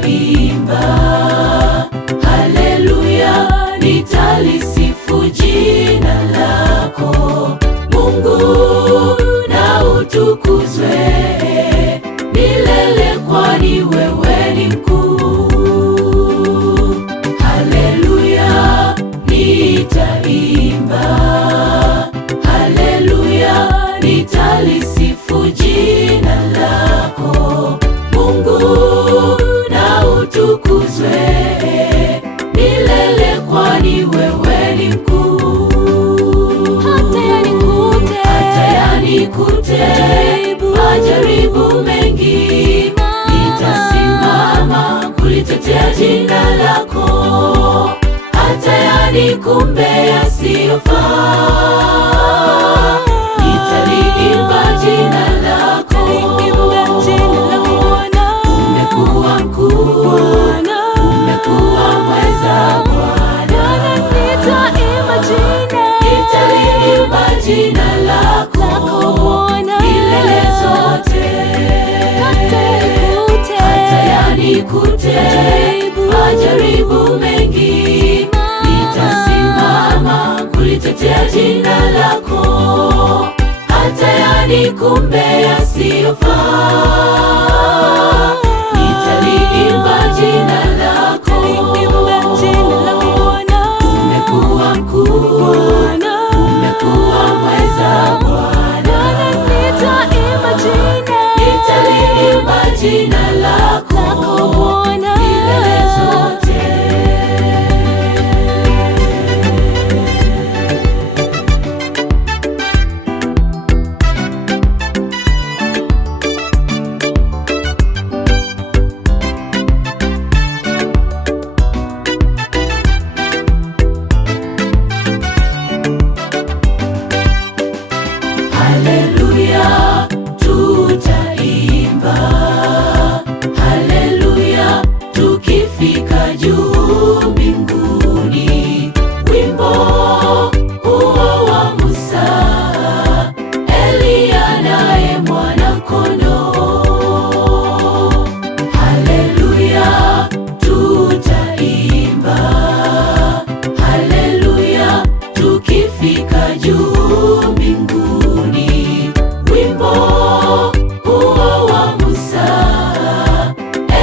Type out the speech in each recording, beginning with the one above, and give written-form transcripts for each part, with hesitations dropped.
nitaimba haleluya, nitalisifu jina lako Mungu, na utukuzwe milele, kwani wewe ni mkuu. Haleluya, nitaimba haleluya, nitalisifu jina lako Mungu, na utukuzwe milele, kwani wewe ni mkuu. Hata yanikute majaribu mengi, nitasimama kulitetea jina lako. Hata yanikumbe yasiyofaa, nitaliimba jina lako. Umekuwa mkuu, umekuwa mweza Bwana, nitaliimba jina lako milele zote. Hata yanikute majaribu mengi, nitasimama kulitetea jina lako. Hata yanikumbe yasiyofaa, nitaliimba jina lako. Umekuwa mkuu, umekuwa mweza Bwana, nitaliimba jina lako milele zote. Haleluya, tutaimba haleluya, tukifika juu mbinguni. Wimbo huo wa Musa, Eliya naye mwana-kondoo. Haleluya, tutaimba haleluya, tukifika juu mbinguni. Wimbo huo wa Musa,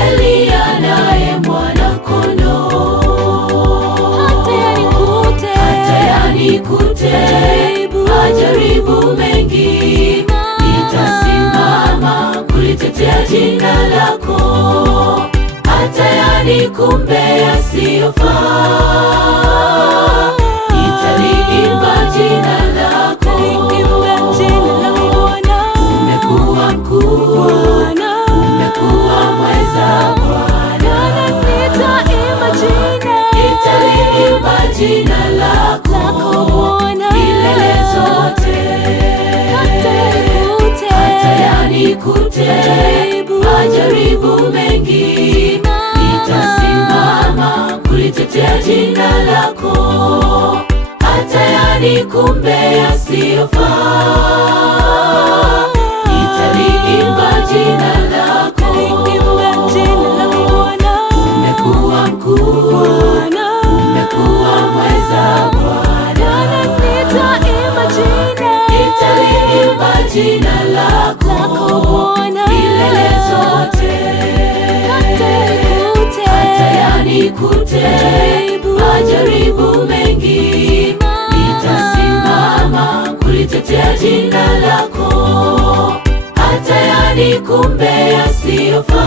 Eliya naye mwana-kondoo. Hata yanikute majaribu mengi, nitasimama kulitetea jina lako. Hata yanikumbe yasiyofaa, nitaliimba jina lako. Umekuwa mkuu, umekuwa mweza Bwana, nitaliimba jina lako milele zote. Hata yanikute majaribu mengi, nitasimama kulitetea jina lako. Hata yanikumbe yasiyofaa, nitaliimba jina lako. Umekuwa mkuu, umekuwa mweza Bwana, nitaliimba jina lako milele zote. Hata yanikute majaribu mengi, nitasimama kulitetea jina lako. Hata yanikumbe yasiyofaa,